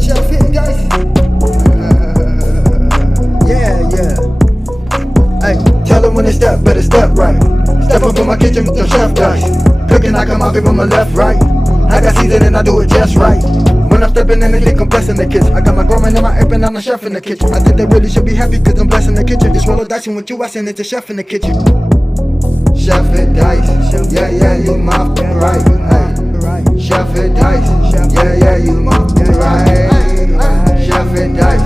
Chef hit, guys. Yeah. Hey, tell them when they step, better step right. Step up in my kitchen with the chef guys. Cooking, I come out from my left, right. I got season and I do it just right. When I'm stepping in the kitchen, I'm blessing the kitchen. I got my grandma and my app and I'm the chef in the kitchen. I think they really should be happy cause I'm blessing the kitchen. This roll of dice and with you, I send it to chef in the kitchen. Chef it dice, yeah, you my right. Hey. Chef it dice, yeah, you my right. Chef it dice,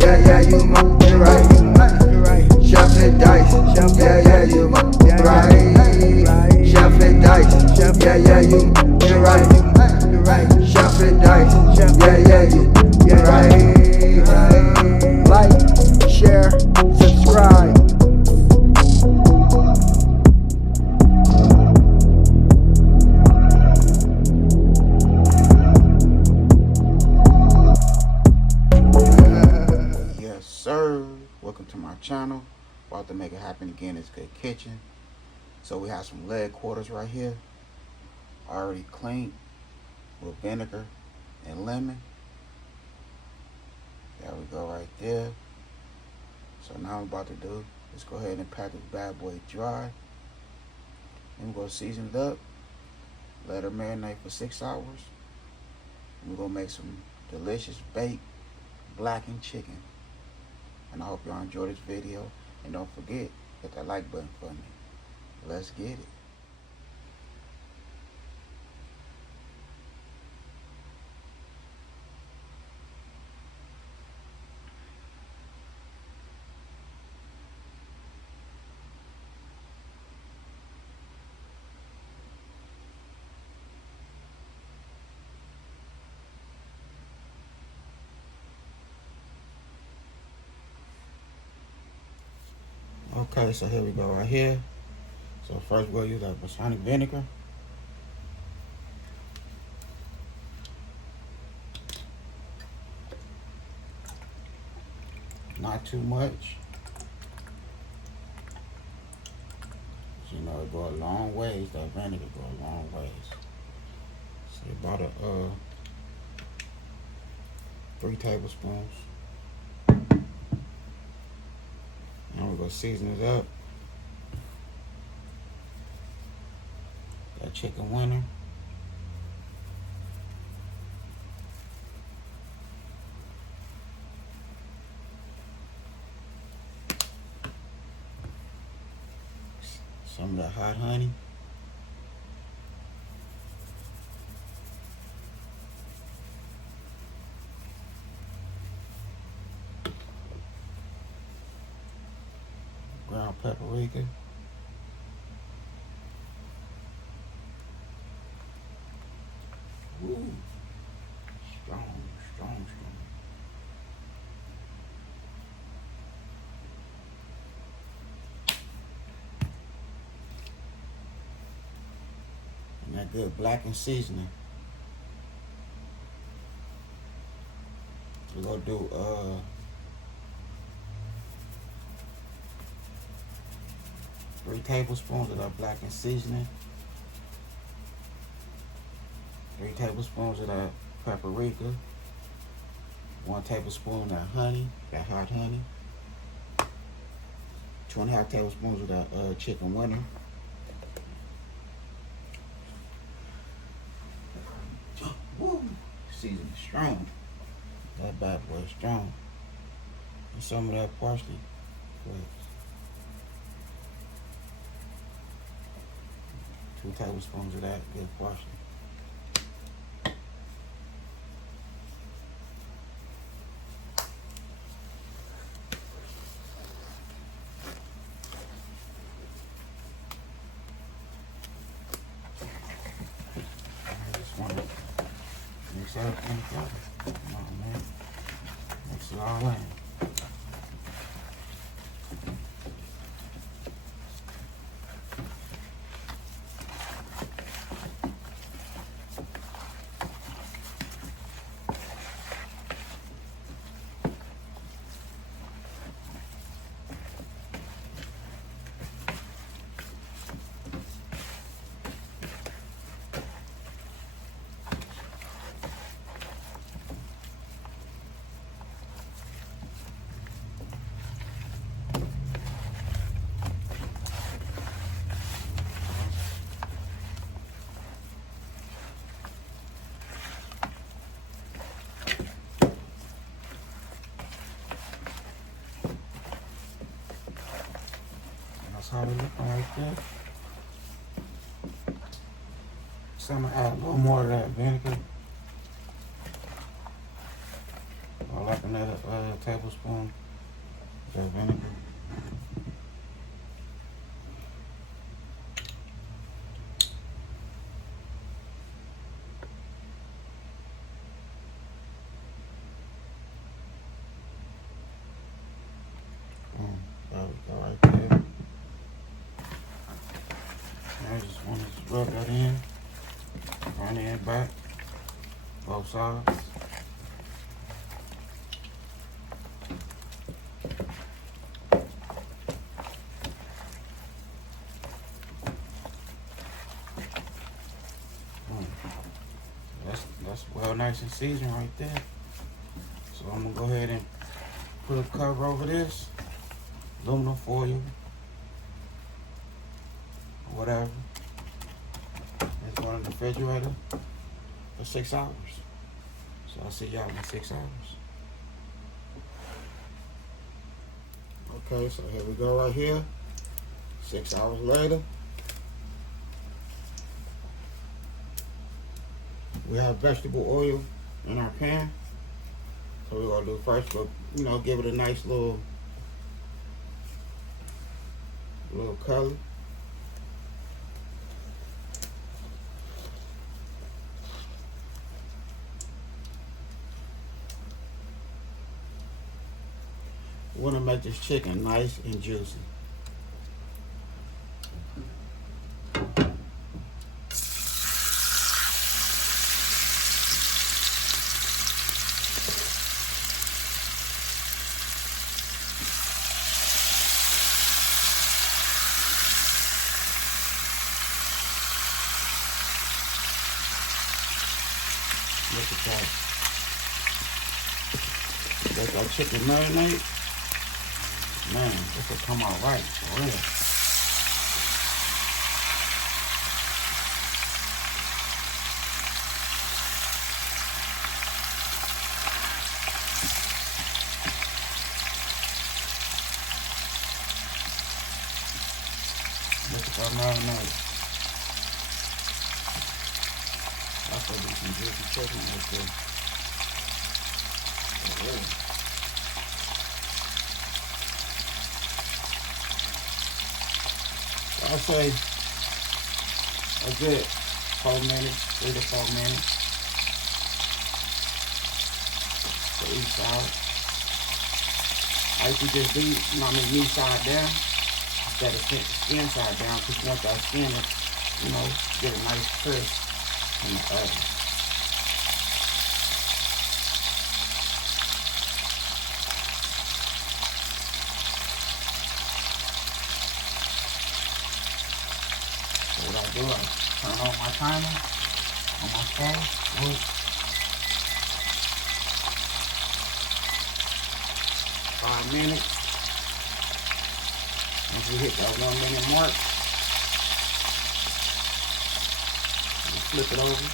yeah, you my right. Chef it dice, yeah, you my right. Chef it dice, yeah, you right. Chef it dice, yeah, you right. Like, share, subscribe. Yes, sir. Welcome to my channel. About to make it happen again. It's Good Kitchen. So we have some leg quarters right here, already cleaned with vinegar and lemon. There we go, right there. So now I'm about to do, let's go ahead and pat this bad boy dry. Then we're gonna season it up, let her marinate for 6 hours. And we're gonna make some delicious baked blackened chicken. And I hope y'all enjoy this video. And don't forget, hit that like button for me. Let's get it. Okay, so here we go right here. So first we'll use that balsamic vinegar. Not too much. You know, it go a long ways. That vinegar go a long ways. So about 3 tablespoons. Now we're gonna season it up. That chicken winner. Some of that hot honey. Ground paprika. Ooh, strong. And that good blackened seasoning. We're gonna do 3 tablespoons of that blackened seasoning. 3 tablespoons of that paprika. 1 tablespoon of that honey, that hot honey. 2.5 tablespoons of that chicken winner. Woo! Seasoning strong. That bad boy is strong. And some of that parsley. Good. 2 tablespoons of that good parsley. I just want to mix everything together. Come on, man. Mix it all in. That's how it looking right there. So I'm gonna add a little more of that vinegar. Or like another tablespoon of that vinegar. There we go right there. I just want to rub that in, front and back, both sides. That's well nice and seasoned right there. So I'm gonna go ahead and put a cover over this, aluminum foil, whatever. It's going in the refrigerator for 6 hours. So I'll see y'all in 6 hours. Okay, so here we go right here. 6 hours later. We have vegetable oil in our pan. So we're gonna do first, but give it a nice little color. We want to make this chicken nice and juicy. Look at that. Let our chicken marinate. Man, this will come out right, for real. Look at that marinade. That's gonna be some juicy chicken right there. Oh, yeah. I'll say a good 4 minutes, 3 to 4 minutes for each side. I used to just be, meat side down instead of skin side down, because you want that skin to, get a nice crisp in the oven. So what I do, I turn on my timer on my phone. 5 minutes. Once we hit that 1 minute mark, we flip it over.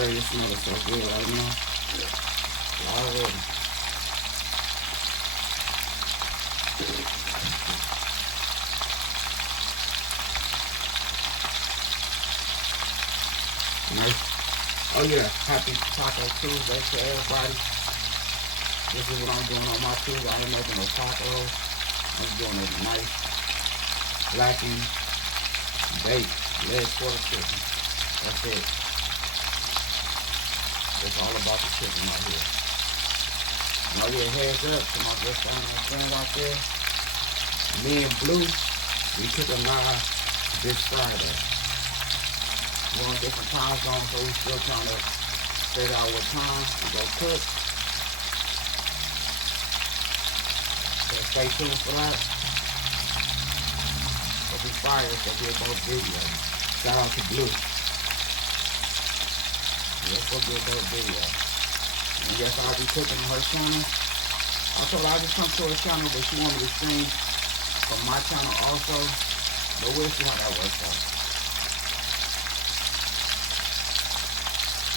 Already it smells so good right now. Already. Nice. Oh yeah, happy Taco Tuesday to everybody. This is what I'm doing on my Tuesday. I ain't making no tacos. I'm doing a nice blackened baked leg quarter chicken. That's it. It's all about the chicken right here. Now yeah, heads up to my good family and friends out there. Me and Blue, we took a live this Friday. We're on different time zones, so we're still trying to figure out what time we go cook. So stay tuned for that. It'll be fire, it'll be both videos. Shout out to Blue. Let's go do a dope video. And yes, I'll be cooking on her channel. I told her I'll just come to her channel, but she wanted to stream from my channel also, but we'll see how that works out.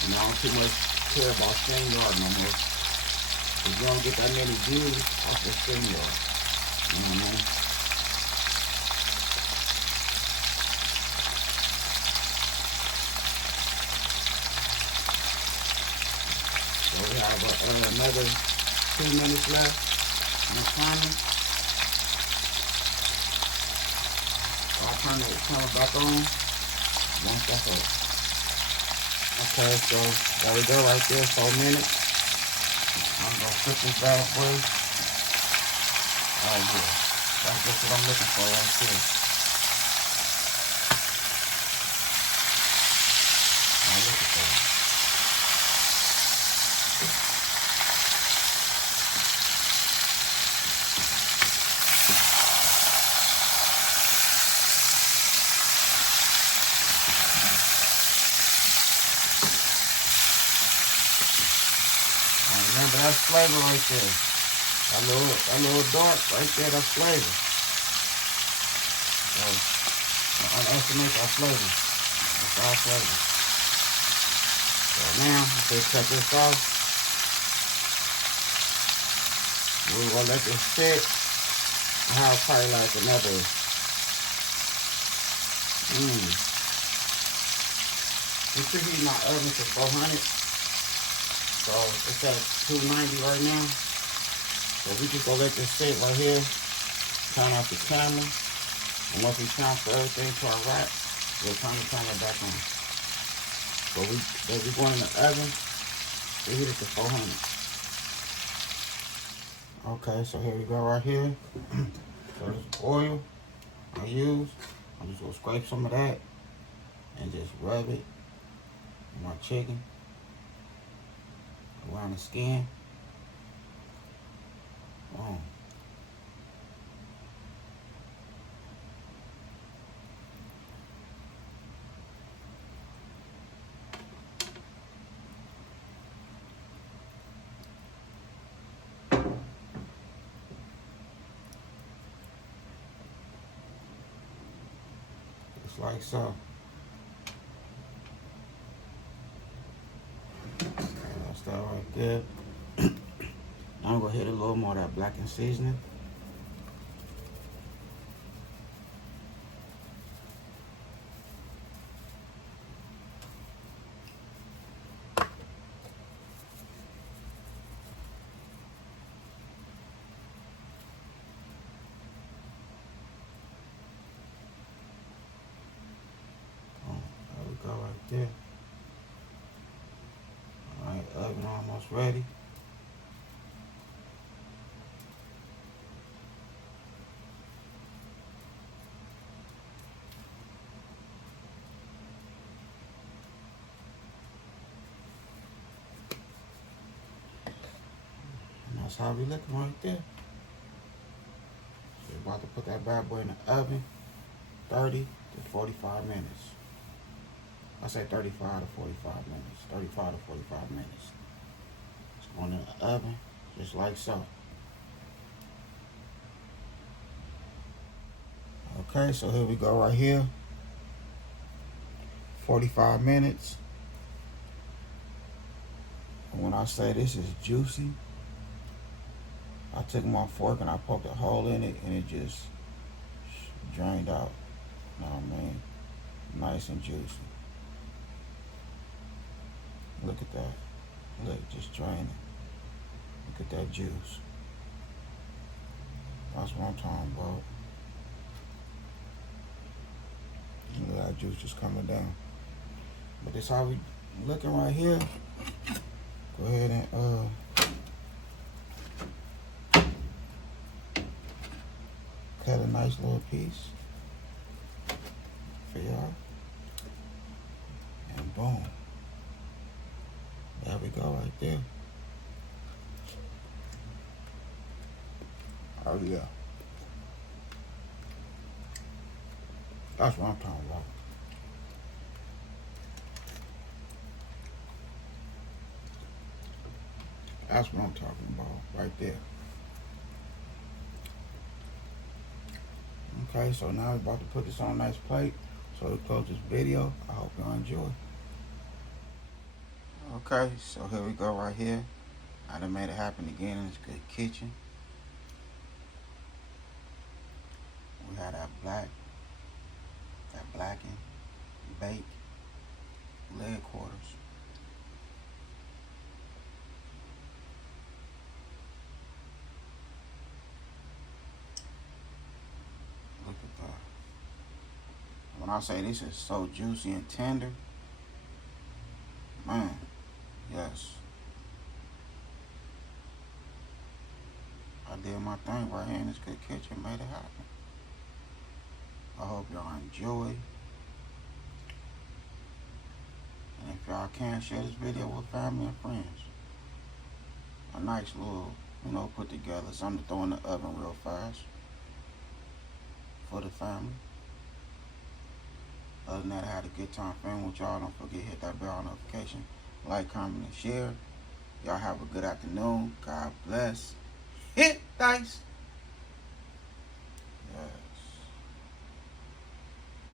You know, I don't too much care about StreamYard no more. Cause you don't get that many views off the StreamYard. You know what I mean? So we have another 2 minutes left on the timer. So I'll turn the timer back on once that's over. Okay, so there we go right there, 4 minutes. I'm gonna flip this bad boy. Oh yeah, that's just what I'm looking for right there. I'm looking for it. Remember, that's flavor right there. That little dark right there, that's flavor. So, don't underestimate that flavor. That's all flavor. So now, let's cut this off. We're gonna let this sit. I have probably like another, we're preheating our oven to 400. So it's at 290 right now. So we just gonna let this sit right here. Turn off the camera. And once we transfer everything to our rack, we'll turn the camera back on. So as we go in the oven, we heat it to 400. Okay, so here we go right here. So this oil I use. I'm just gonna scrape some of that and just rub it on my chicken. Around the skin. Boom. Just like so. That's that right there. Now I'm gonna hit a little more of that blackened seasoning. There we go right there. Alright, oven almost ready. That's how we looking right there. So we're about to put that bad boy in the oven, 30 to 45 minutes. I say 35 to 45 minutes. 35 to 45 minutes. It's going in the oven, just like so. Okay, so here we go right here. 45 minutes. And when I say this is juicy, I took my fork and I poked a hole in it and it just drained out. You know what I mean? Nice and juicy. Look at that. Look, just draining. Look at that juice. That's what I'm talking about. Look at that juice just coming down. But this how we looking right here. Go ahead and cut a nice little piece for y'all. And boom. There we go right there. Oh yeah. That's what I'm talking about. That's what I'm talking about right there. Okay, so now we're about to put this on a nice plate. So we close this video. I hope y'all enjoy. Okay, so here we go right here. I done made it happen again in this good kitchen. We had that blackened, baked leg quarters. Look at that. When I say this is so juicy and tender, man, yes. I did my thing right here in this good kitchen, made it happen. I hope y'all enjoy. And if y'all can, share this video with family and friends. A nice little, put together, something to throw in the oven real fast for the family. Other than that, I had a good time filming with y'all. Don't forget, hit that bell notification, like, comment, and share. Y'all have a good afternoon. God bless. Hit dice. Yeah.